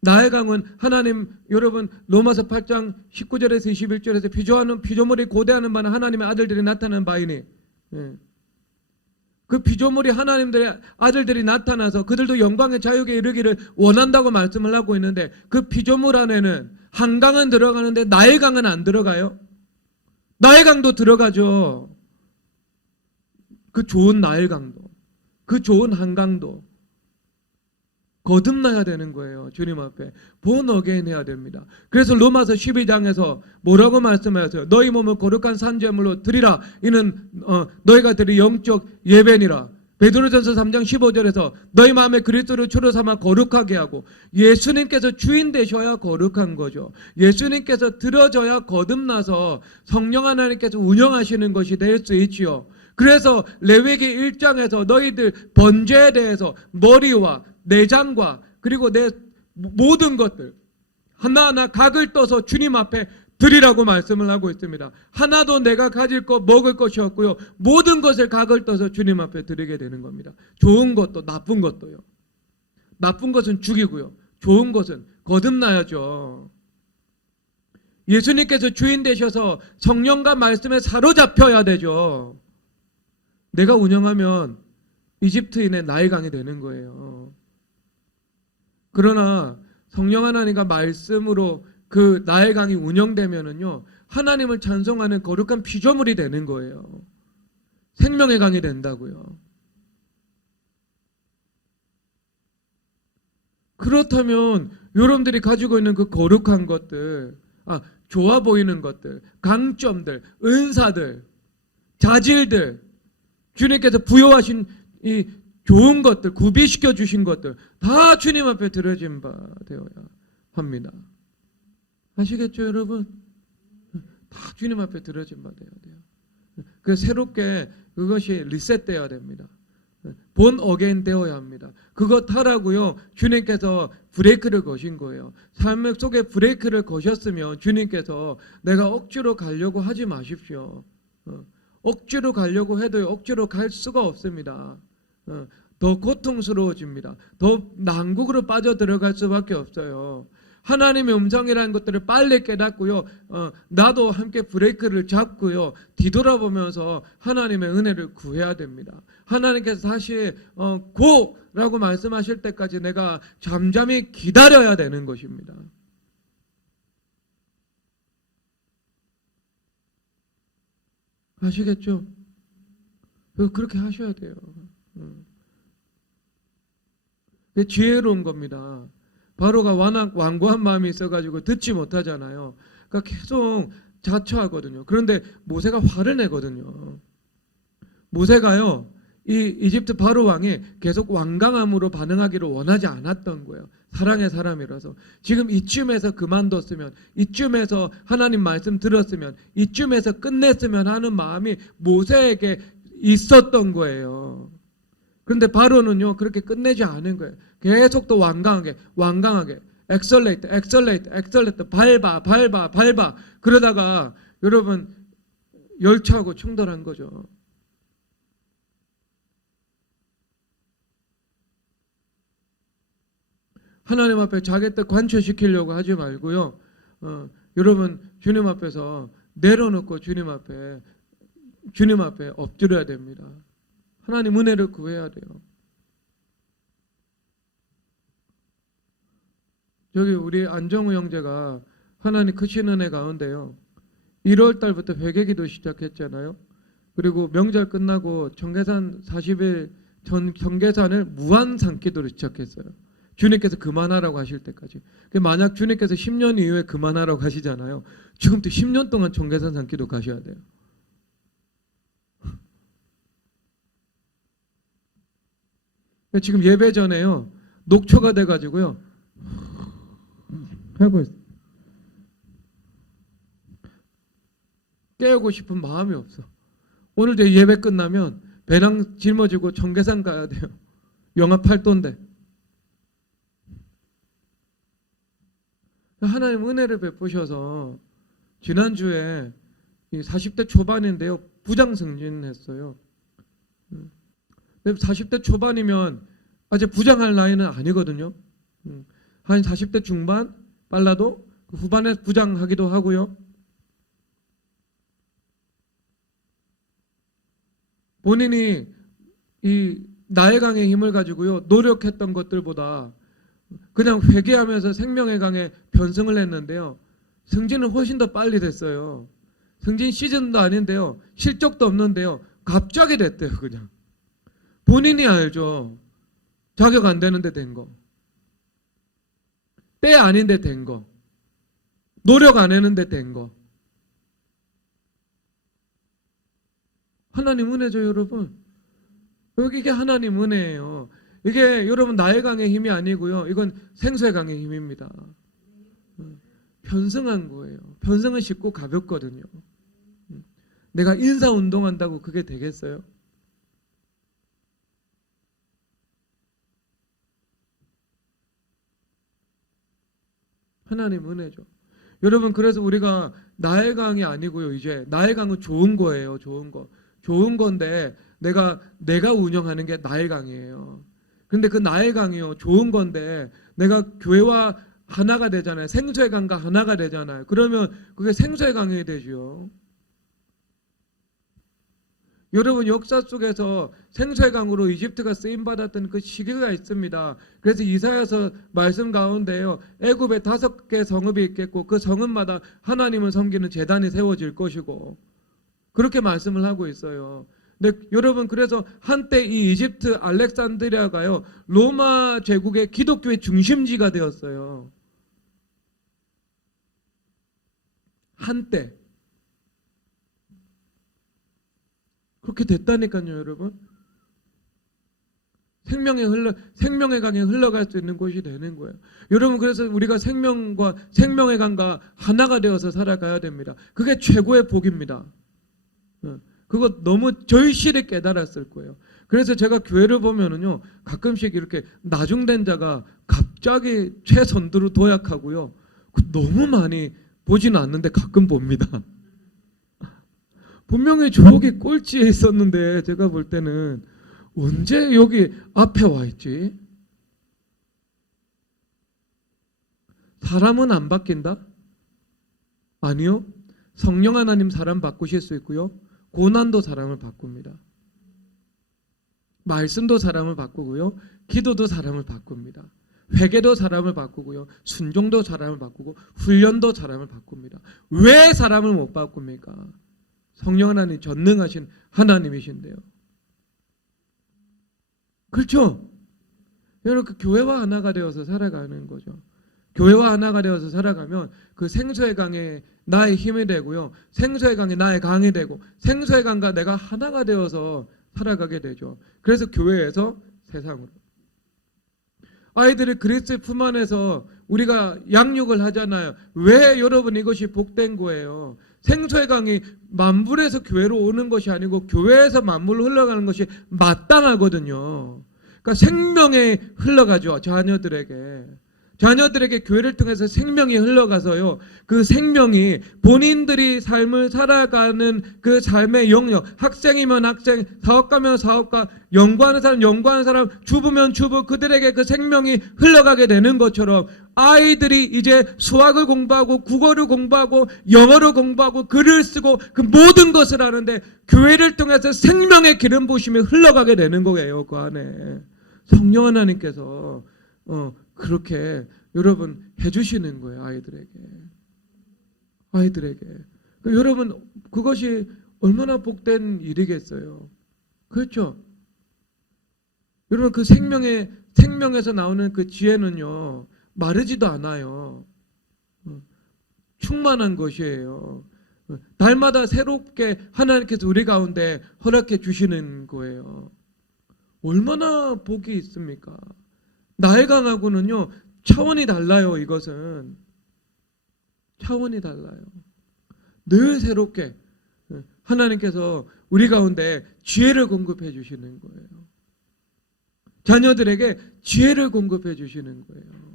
나의 강은 하나님, 여러분 로마서 8장 19절에서 21절에서 피조물이 고대하는 바는 하나님의 아들들이 나타나는 바이니, 그 피조물이 하나님들의 아들들이 나타나서 그들도 영광의 자유에 이르기를 원한다고 말씀을 하고 있는데, 그 피조물 안에는 한강은 들어가는데 나의 강은 안 들어가요. 나의 강도 들어가죠. 그 좋은 나일 강도, 그 좋은 한강도 거듭나야 되는 거예요. 주님 앞에 본 어게인 해야 됩니다. 그래서 로마서 12장에서 뭐라고 말씀하셨어요? 너희 몸을 거룩한 산제물로 드리라. 이는 너희가 드릴 영적 예배니라. 베드로전서 3장 15절에서 너희 마음에 그리스도를 주로 삼아 거룩하게 하고, 예수님께서 주인 되셔야 거룩한 거죠. 예수님께서 들어져야 거듭나서 성령 하나님께서 운영하시는 것이 될 수 있지요. 그래서 레위기 1장에서 너희들 번제에 대해서 머리와 내장과 그리고 내 모든 것들 하나하나 각을 떠서 주님 앞에 드리라고 말씀을 하고 있습니다. 하나도 내가 가질 것 먹을 것이 없고요, 모든 것을 각을 떠서 주님 앞에 드리게 되는 겁니다. 좋은 것도 나쁜 것도요. 나쁜 것은 죽이고요, 좋은 것은 거듭나야죠. 예수님께서 주인 되셔서 성령과 말씀에 사로잡혀야 되죠. 내가 운영하면 이집트인의 나일 강이 되는 거예요. 그러나 성령 하나님과 말씀으로 그 나일 강이 운영되면은요, 하나님을 찬송하는 거룩한 피조물이 되는 거예요. 생명의 강이 된다고요. 그렇다면 여러분들이 가지고 있는 그 거룩한 것들, 좋아 보이는 것들, 강점들, 은사들, 자질들, 주님께서 부여하신 이 좋은 것들, 구비시켜 주신 것들 다 주님 앞에 드려진 바 되어야 합니다. 아시겠죠, 여러분? 다 주님 앞에 드려진 바 되어야 돼요. 그래서 새롭게 그것이 리셋되어야 됩니다. 본 어게인 되어야 합니다. 그것 하라고요, 주님께서 브레이크를 거신 거예요. 삶 속에 브레이크를 거셨으면 주님께서 내가 억지로 가려고 하지 마십시오. 억지로 가려고 해도 억지로 갈 수가 없습니다. 더 고통스러워집니다. 더 난국으로 빠져들어갈 수밖에 없어요. 하나님의 음성이라는 것들을 빨리 깨닫고요, 나도 함께 브레이크를 잡고요, 뒤돌아보면서 하나님의 은혜를 구해야 됩니다. 하나님께서 다시 고라고 말씀하실 때까지 내가 잠잠히 기다려야 되는 것입니다. 아시겠죠? 그렇게 하셔야 돼요. 지혜로운 겁니다. 바로가 완고한 마음이 있어가지고 듣지 못하잖아요. 그러니까 계속 자처하거든요. 그런데 모세가 화를 내거든요. 모세가요, 이 이집트 바로 왕이 계속 완강함으로 반응하기를 원하지 않았던 거예요. 사랑의 사람이라서. 지금 이쯤에서 그만뒀으면, 이쯤에서 하나님 말씀 들었으면, 이쯤에서 끝냈으면 하는 마음이 모세에게 있었던 거예요. 그런데 바로는요, 그렇게 끝내지 않은 거예요. 계속 또 완강하게 엑셀레이트 밟아 그러다가 여러분 열차하고 충돌한 거죠. 하나님 앞에 자기 뜻 관철시키려고 하지 말고요, 여러분 주님 앞에서 내려놓고 주님 앞에 엎드려야 됩니다. 하나님 은혜를 구해야 돼요. 저기 우리 안정우 형제가 하나님 크신 은혜 가운데요. 1월 달부터 회개기도 시작했잖아요. 그리고 명절 끝나고 청계산 40일 전 청계산을 무한 산기도를 시작했어요. 주님께서 그만하라고 하실 때까지. 만약 주님께서 10년 이후에 그만하라고 하시잖아요. 지금부터 10년 동안 청계산 산기도 가셔야 돼요. 지금 예배 전에요. 녹초가 돼가지고요. 하고 있어요. 깨우고 싶은 마음이 없어. 오늘 제 예배 끝나면 배낭 짊어지고 청계산 가야 돼요. 영하 8도인데. 하나님 은혜를 베푸셔서 지난주에 40대 초반인데요. 부장 승진했어요. 40대 초반이면 아직 부장할 나이는 아니거든요. 한 40대 중반 빨라도 후반에 부장하기도 하고요. 본인이 이 나의 강의 힘을 가지고요 노력했던 것들보다 그냥 회개하면서 생명의 강에 변성을 했는데요. 승진은 훨씬 더 빨리 됐어요. 승진 시즌도 아닌데요. 실적도 없는데요. 갑자기 됐대요. 그냥. 본인이 알죠. 자격 안 되는데 된 거. 때 아닌데 된 거. 노력 안 했는데 된 거. 하나님 은혜죠, 여러분. 여기 이게 하나님 은혜예요. 이게 여러분 나의 강의 힘이 아니고요. 이건 생수의 강의 힘입니다. 편승한 거예요. 편승은 쉽고 가볍거든요. 내가 인사운동한다고 그게 되겠어요? 하나님 은혜죠. 여러분 그래서 우리가 나의 강이 아니고요. 이제 나의 강은 좋은 거예요. 좋은 거. 좋은 건데 내가 운영하는 게 나의 강이에요. 근데 그 나의 강이요. 좋은 건데 내가 교회와 하나가 되잖아요. 생수의 강과 하나가 되잖아요. 그러면 그게 생수의 강이 되죠. 여러분 역사 속에서 생수의 강으로 이집트가 쓰임받았던 그 시기가 있습니다. 그래서 이사야서 말씀 가운데요. 애굽에 5개 성읍이 있겠고 그 성읍마다 하나님을 섬기는 제단이 세워질 것이고 그렇게 말씀을 하고 있어요. 근데 여러분 그래서 한때 이 이집트 알렉산드리아가요. 로마 제국의 기독교의 중심지가 되었어요. 한때. 그렇게 됐다니까요, 여러분. 생명의 강에 흘러갈 수 있는 곳이 되는 거예요. 여러분 그래서 우리가 생명의 강과 하나가 되어서 살아가야 됩니다. 그게 최고의 복입니다. 그거 너무 절실히 깨달았을 거예요. 그래서 제가 교회를 보면은요, 가끔씩 이렇게 나중된 자가 갑자기 최선두로 도약하고요, 너무 많이 보지는 않는데 가끔 봅니다. 분명히 저기 꼴찌에 있었는데 제가 볼 때는 언제 여기 앞에 와 있지? 사람은 안 바뀐다? 아니요. 성령 하나님 사람 바꾸실 수 있고요. 고난도 사람을 바꿉니다. 말씀도 사람을 바꾸고요. 기도도 사람을 바꿉니다. 회개도 사람을 바꾸고요. 순종도 사람을 바꾸고 훈련도 사람을 바꿉니다. 왜 사람을 못 바꿉니까? 성령 하나님 전능하신 하나님이신데요. 그렇죠? 여러분 그 교회와 하나가 되어서 살아가는 거죠. 교회와 하나가 되어서 살아가면 그 생수의 강에 나의 힘이 되고요. 생수의 강에 나의 강이 되고 생수의 강과 내가 하나가 되어서 살아가게 되죠. 그래서 교회에서 세상으로. 아이들이 그리스도의 품 안에서 우리가 양육을 하잖아요. 왜 여러분 이것이 복된 거예요? 생수의 강이 만불에서 교회로 오는 것이 아니고 교회에서 만불로 흘러가는 것이 마땅하거든요. 그러니까 생명이 흘러가죠. 자녀들에게 교회를 통해서 생명이 흘러가서요. 그 생명이 본인들이 삶을 살아가는 그 삶의 영역, 학생이면 학생, 사업가면 사업가, 연구하는 사람, 주부면 주부, 그들에게 그 생명이 흘러가게 되는 것처럼 아이들이 이제 수학을 공부하고 국어를 공부하고 영어를 공부하고 글을 쓰고 그 모든 것을 하는데 교회를 통해서 생명의 기름 부심이 흘러가게 되는 거예요. 그 안에 성령 하나님께서 그렇게 여러분 해주시는 거예요. 아이들에게. 여러분 그것이 얼마나 복된 일이겠어요. 그렇죠? 여러분 그 생명에서 나오는 그 지혜는요 마르지도 않아요. 충만한 것이에요. 날마다 새롭게 하나님께서 우리 가운데 허락해 주시는 거예요. 얼마나 복이 있습니까? 나일강하고는요 차원이 달라요. 이것은 차원이 달라요. 늘 새롭게 하나님께서 우리 가운데 지혜를 공급해 주시는 거예요. 자녀들에게 지혜를 공급해 주시는 거예요.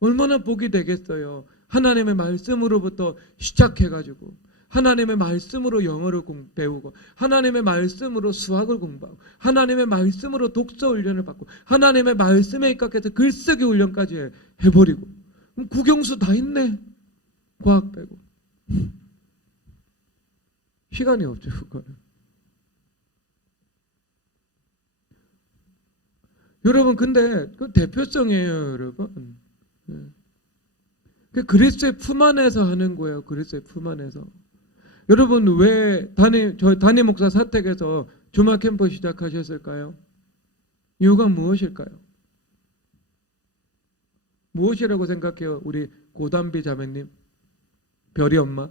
얼마나 복이 되겠어요. 하나님의 말씀으로부터 시작해가지고 하나님의 말씀으로 영어를 배우고 하나님의 말씀으로 수학을 공부하고 하나님의 말씀으로 독서 훈련을 받고 하나님의 말씀에 입각해서 글쓰기 훈련까지 해버리고 국영수 다 있네. 과학 빼고 시간이 없죠. 그거는. 여러분 근데 그 대표성이에요. 여러분. 그리스도의 품 안에서 하는 거예요. 그리스도의 품 안에서. 여러분 왜 담임 목사 사택에서 주말 캠프 시작하셨을까요? 이유가 무엇일까요? 무엇이라고 생각해요? 우리 고담비 자매님, 별이 엄마.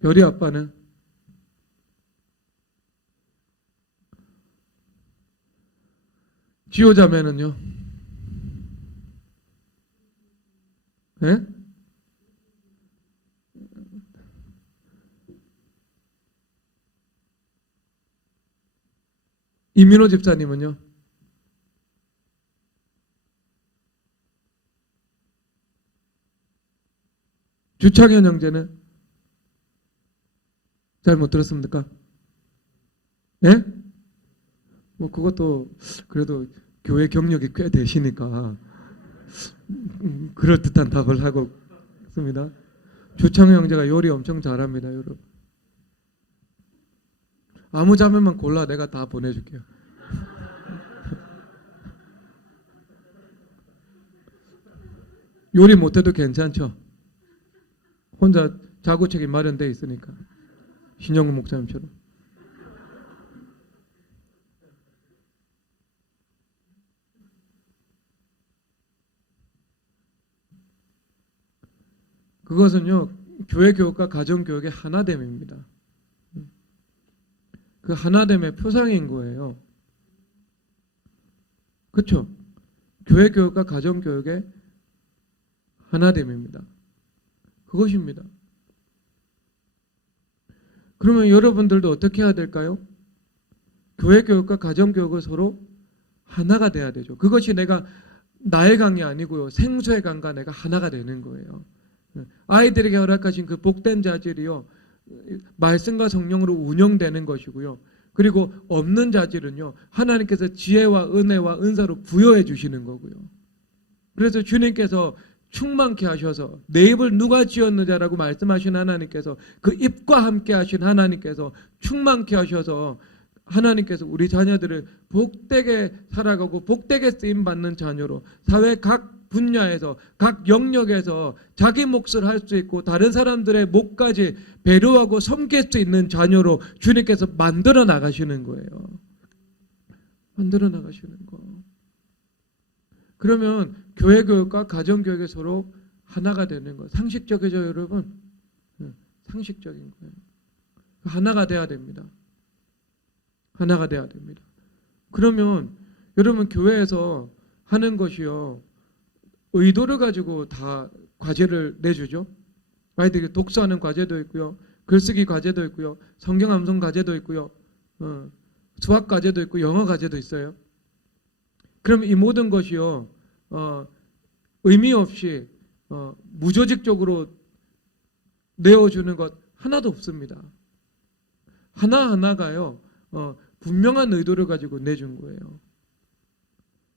별이 아빠는? 지호 자매는요? 예? 이민호 집사님은요? 주창현 형제는? 잘 못 들었습니까? 예? 뭐 그것도 그래도 교회 경력이 꽤 되시니까 그럴듯한 답을 하고 있습니다. 주창현 형제가 요리 엄청 잘합니다. 여러분. 아무 자매만 골라 내가 다 보내줄게요. 요리 못해도 괜찮죠? 혼자 자구책이 마련되어 있으니까. 신영근 목사님처럼. 그것은요 교회 교육과 가정 교육의 하나됨입니다. 그 하나됨의 표상인 거예요. 그렇죠? 교회 교육과 가정 교육의 하나됨입니다. 그것입니다. 그러면 여러분들도 어떻게 해야 될까요? 교회 교육과 가정 교육을 서로 하나가 돼야 되죠. 그것이 내가 나의 강이 아니고요. 생수의 강과 내가 하나가 되는 거예요. 아이들에게 허락하신 그 복된 자질이요. 말씀과 성령으로 운영되는 것이고요. 그리고 없는 자질은요. 하나님께서 지혜와 은혜와 은사로 부여해 주시는 거고요. 그래서 주님께서 충만케 하셔서 내 입을 누가 지었느냐라고 말씀하신 하나님께서 그 입과 함께 하신 하나님께서 충만케 하셔서 하나님께서 우리 자녀들을 복되게 살아가고 복되게 쓰임받는 자녀로 사회 각 분야에서 각 영역에서 자기 몫을 할 수 있고 다른 사람들의 몫까지 배려하고 섬길 수 있는 자녀로 주님께서 만들어 나가시는 거예요. 만들어 나가시는 거. 그러면 교회 교육과 가정 교육이 서로 하나가 되는 거. 상식적이죠, 여러분? 상식적인 거예요. 하나가 돼야 됩니다. 하나가 돼야 됩니다. 그러면 여러분 교회에서 하는 것이요. 의도를 가지고 다 과제를 내주죠. 아이들이 독서하는 과제도 있고요. 글쓰기 과제도 있고요. 성경 암송 과제도 있고요. 수학 과제도 있고 영어 과제도 있어요. 그럼 이 모든 것이요. 의미 없이 무조직적으로 내어주는 것 하나도 없습니다. 하나하나가요. 분명한 의도를 가지고 내준 거예요.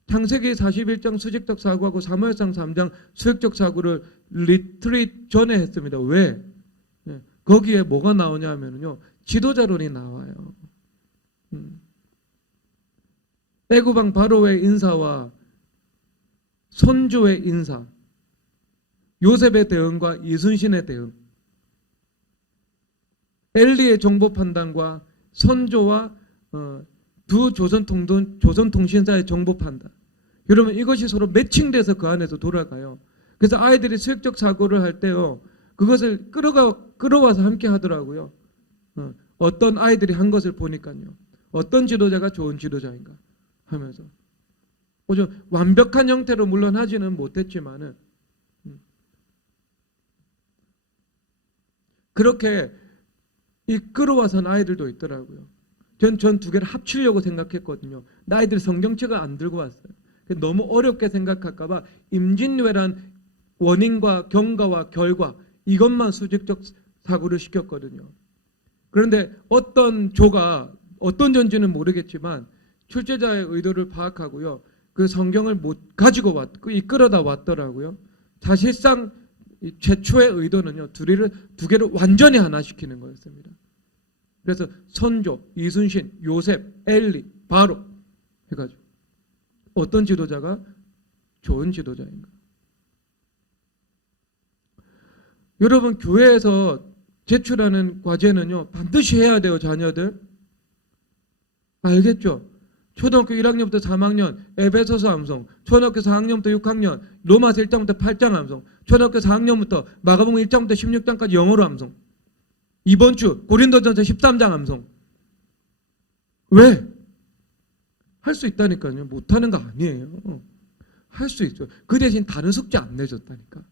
창세기 41장 수직적 사고하고 사무엘상 3장 수직적 사고를 리트릿 전에 했습니다. 왜? 거기에 뭐가 나오냐 하면요. 지도자론이 나와요. 애굽왕 바로의 인사와 손주의 인사, 요셉의 대응과 이순신의 대응, 엘리의 정보 판단과 선조와 두 조선통신사의 정보 판단. 여러분 이것이 서로 매칭돼서 그 안에서 돌아가요. 그래서 아이들이 수학적 사고를 할 때요, 그것을 끌어와서 함께 하더라고요. 어떤 아이들이 한 것을 보니까요, 어떤 지도자가 좋은 지도자인가 하면서 완벽한 형태로 물론 하지는 못했지만은 그렇게 끌어와선 아이들도 있더라고요. 전 두 개를 합치려고 생각했거든요. 아이들이 성경책을 안 들고 왔어요. 너무 어렵게 생각할까봐 임진왜란 원인과 경과와 결과 이것만 수직적 사고를 시켰거든요. 그런데 어떤 조가 어떤 전지는 모르겠지만 출제자의 의도를 파악하고요, 그 성경을 못 가지고 이끌어다 왔더라고요. 사실상 최초의 의도는요, 두 개를 완전히 하나 시키는 거였습니다. 그래서 선조, 이순신, 요셉, 엘리, 바로 해가지고 어떤 지도자가 좋은 지도자인가. 여러분 교회에서 제출하는 과제는요, 반드시 해야 돼요. 자녀들 알겠죠? 초등학교 1학년부터 3학년 에베소서 암송, 초등학교 4학년부터 6학년 로마서 1장부터 8장 암송, 초등학교 4학년부터 마가복음 1장부터 16장까지 영어로 암송, 이번 주 고린도전서 13장 암송. 왜? 할 수 있다니까요. 못하는 거 아니에요. 할 수 있죠. 그 대신 다른 숙제 안 내줬다니까.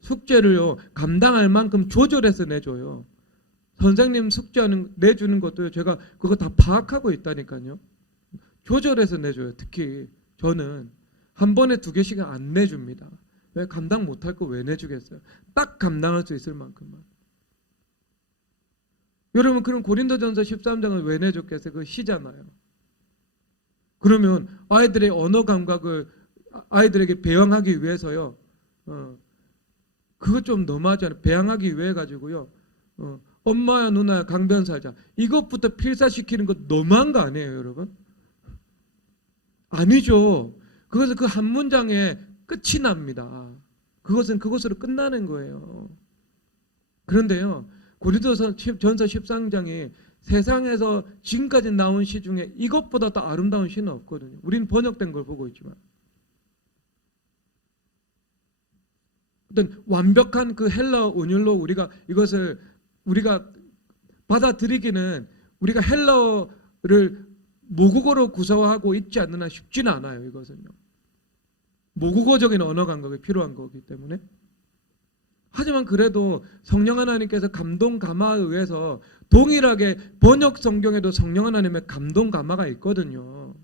숙제를요, 감당할 만큼 조절해서 내줘요. 선생님 숙제하는 내주는 것도요, 제가 그거 다 파악하고 있다니까요. 조절해서 내줘요. 특히 저는 한 번에 2개씩은 안 내줍니다. 왜? 감당 못할 거 왜 내주겠어요? 딱 감당할 수 있을 만큼만. 여러분 그럼 고린도전서 13장을 왜 내줬겠어요? 그거 시잖아요. 그러면 아이들의 언어 감각을 아이들에게 배양하기 위해서요, 그거 좀 너무하잖아요. 배양하기 위해 가지고요, 엄마야 누나야 강변살자 이것부터 필사시키는 거 너무한 거 아니에요, 여러분? 아니죠. 그것은 그 한 문장에 끝이 납니다. 그것은 그것으로 끝나는 거예요. 그런데요, 고린도전서 13장이 세상에서 지금까지 나온 시 중에 이것보다 더 아름다운 시는 없거든요. 우리는 번역된 걸 보고 있지만 어떤 완벽한 그 헬라어 운율로 이것을 우리가 받아들이기는, 우리가 헬라어를 모국어로 구사하고 있지 않는 한 쉽지는 않아요. 이것은요, 모국어적인 언어 감각이 필요한 거기 때문에. 하지만 그래도 성령 하나님께서 감동 감화에 의해서 동일하게 번역 성경에도 성령 하나님의 감동 감화가 있거든요.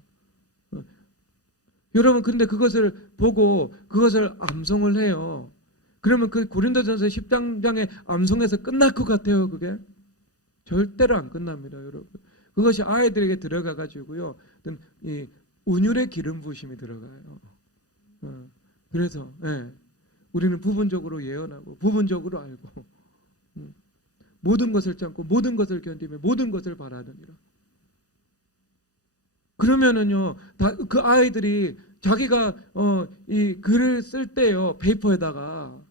여러분 근데 그것을 보고 그것을 암송을 해요. 그러면 그 고린도전서 10장의 암송에서 끝날 것 같아요. 그게 절대로 안 끝납니다, 여러분. 그것이 아이들에게 들어가 가지고요, 이 운율의 기름 부으심이 들어가요. 그래서 우리는 부분적으로 예언하고 부분적으로 알고 모든 것을 참고 모든 것을 견디며 모든 것을 바라느니라. 그러면은요, 그 아이들이 자기가 이 글을 쓸 때요, 페이퍼에다가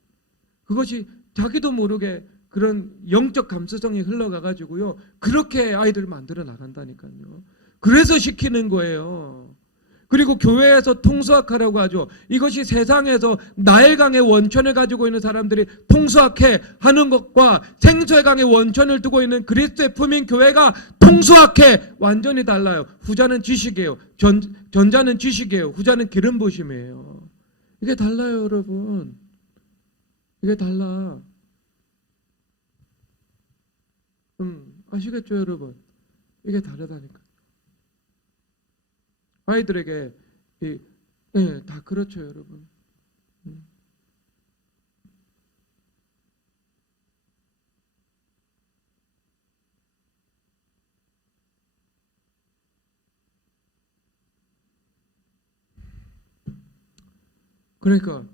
그것이 자기도 모르게 그런 영적 감수성이 흘러가 가지고요, 그렇게 아이들을 만들어 나간다니까요. 그래서 시키는 거예요. 그리고 교회에서 통수학하라고 하죠. 이것이 세상에서 나일강의 원천을 가지고 있는 사람들이 통수학해 하는 것과 생수의 강의 원천을 두고 있는 그리스도의 품인 교회가 통수학해 완전히 달라요. 후자는 지식이에요. 전자는 지식이에요. 후자는 기름 부으심이에요. 이게 달라요, 여러분. 이게 달라. 아시겠죠, 여러분? 이게 다르다니까. 아이들에게 다 그렇죠, 여러분. 그러니까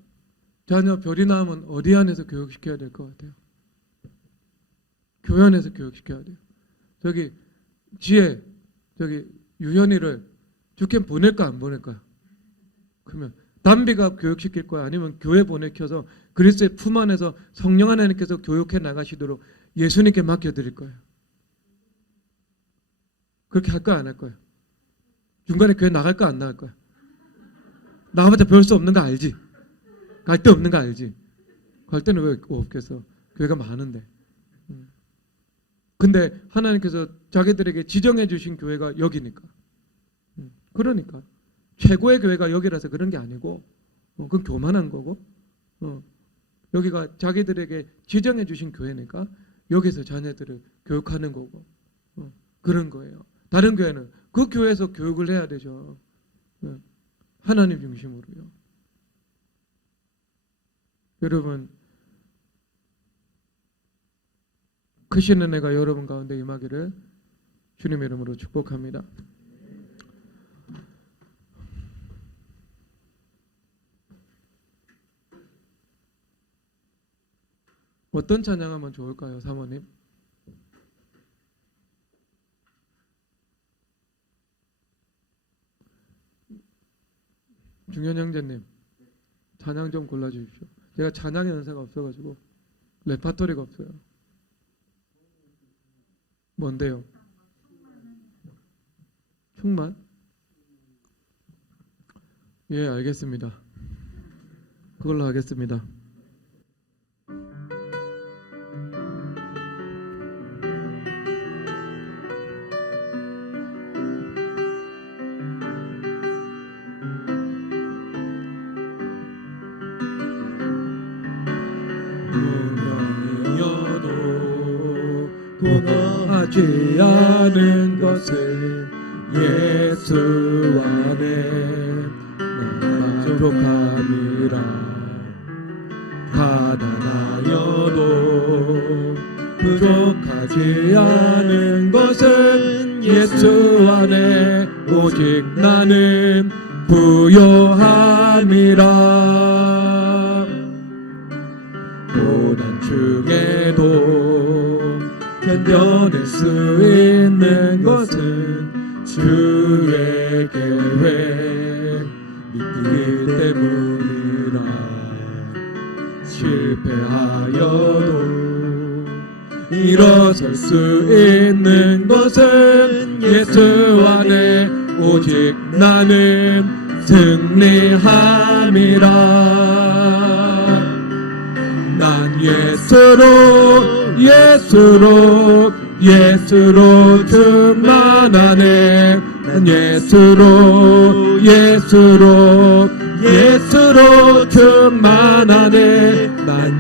자녀 별이 나오면 어디 안에서 교육시켜야 될 것 같아요? 교회 안에서 교육시켜야 돼요. 저기 유연이를 주께 보낼까 안 보낼까요? 그러면 담비가 교육시킬 거야? 아니면 교회 보내켜서 그리스도의 품 안에서 성령 하나님께서 교육해 나가시도록 예수님께 맡겨드릴 거예요? 그렇게 할까 안 할 거예요? 중간에 교회 나갈까 안 나갈 거야? 나가봤자 배울 수 없는 거 알지? 갈 데 없는 거 알지? 갈 때는 왜 없겠어? 교회가 많은데. 근데 하나님께서 자기들에게 지정해 주신 교회가 여기니까. 그러니까 최고의 교회가 여기라서 그런 게 아니고 그건 교만한 거고 여기가 자기들에게 지정해 주신 교회니까 여기서 자녀들을 교육하는 거고 그런 거예요. 다른 교회는 그 교회에서 교육을 해야 되죠. 하나님 중심으로요. 여러분, 크신 은혜가 여러분 가운데 임하기를 주님의 이름으로 축복합니다. 어떤 찬양하면 좋을까요, 사모님? 중현 형제님, 찬양 좀 골라주십시오. 제가 찬양의 연세가 없어가지고 레파토리가 없어요. 뭔데요? 충만? 예, 알겠습니다. 그걸로 하겠습니다. 고거하지 않은 것은 예수 안에 만족함이라. 가난하여도 부족하지 않은 것은 예수 안에 오직 나는 부요함이라. 고난 중에도 견뎌낼 수 있는 것은 주의 계획 믿기 때문이라. 실패하여도 일어설 수 있는 것은 예수 안에 오직 나는 승리함이라. 난 예수로 충만하네. 난 예수로 충만하네. 난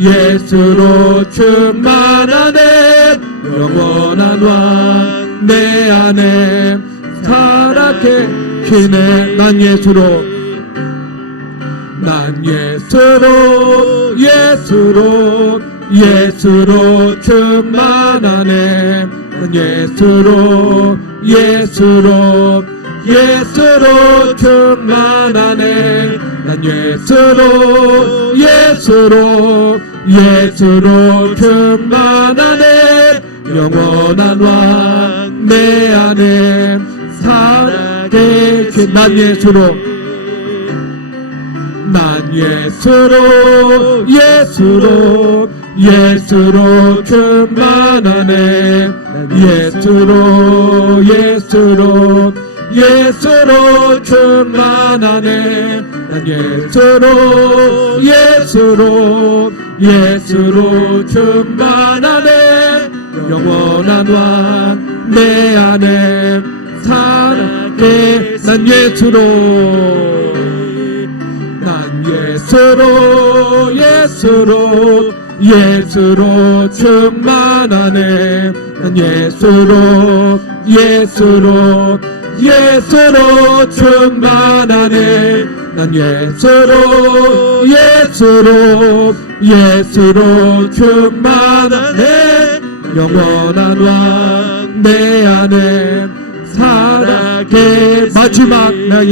예수로 충만하네. 영원한 왕 내 안에 살아계시네. 난 예수로 충만하네. 난 예수로 충만하네. 난 예수로 충만하네. 영원한 왕 내 안에 살아계신 난 예수로 충만하네. 예수로 충만하네. 난 예수로 충만하네. 영원한 왕 내 안에 살게. 난 예수로 충만하네. 난 예수로 충만하네. 난 예수로 충만하네. 영원한 왕 내 안에 살아계. 마지막 나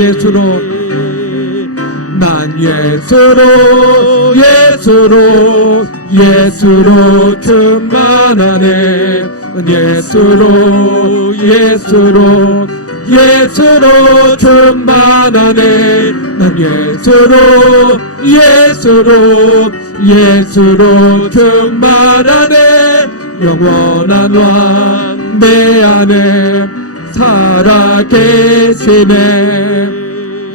예수로 충만하네. 난 예수로 예수로 예수로 충만하네. 난 예수로 예수로 예수로 충만하네. 영원한 왕 내 안에 살아계시네.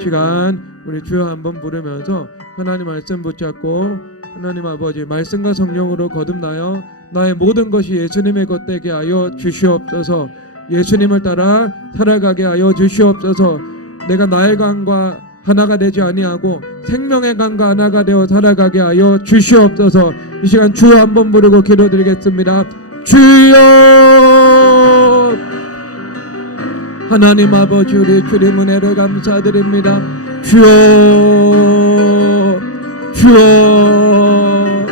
시간 우리 주여 한번 부르면서 하나님 말씀 붙잡고 하나님 아버지 말씀과 성령으로 거듭나여 나의 모든 것이 예수님의 것 되게 하여 주시옵소서. 예수님을 따라 살아가게 하여 주시옵소서. 내가 나의 강과 하나가 되지 아니하고 생명의 강과 하나가 되어 살아가게 하여 주시옵소서. 이 시간 주여 한번 부르고 기도드리겠습니다. 주여 하나님 아버지 우리 주님 은혜를 감사드립니다. 주여 주여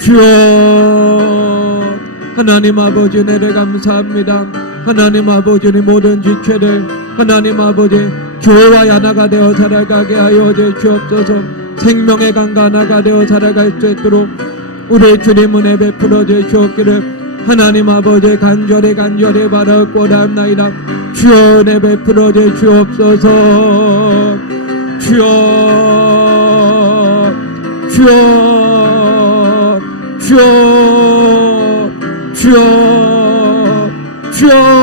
주여 하나님 아버지 은혜를 감사합니다. 하나님 아버지 우리 모든 지체들 하나님 아버지 교회와 하나가 되어 살아가게 하여 주시옵소서. 생명의 강과 하나가 되어 살아갈 수 있도록 우리 주님 은혜 베풀어 주시옵기를 하나님 아버지 간절히 바라옵고자 합나이다. 주여 은혜 베풀어 주시옵소서. 주여 주여 주여 주여 주여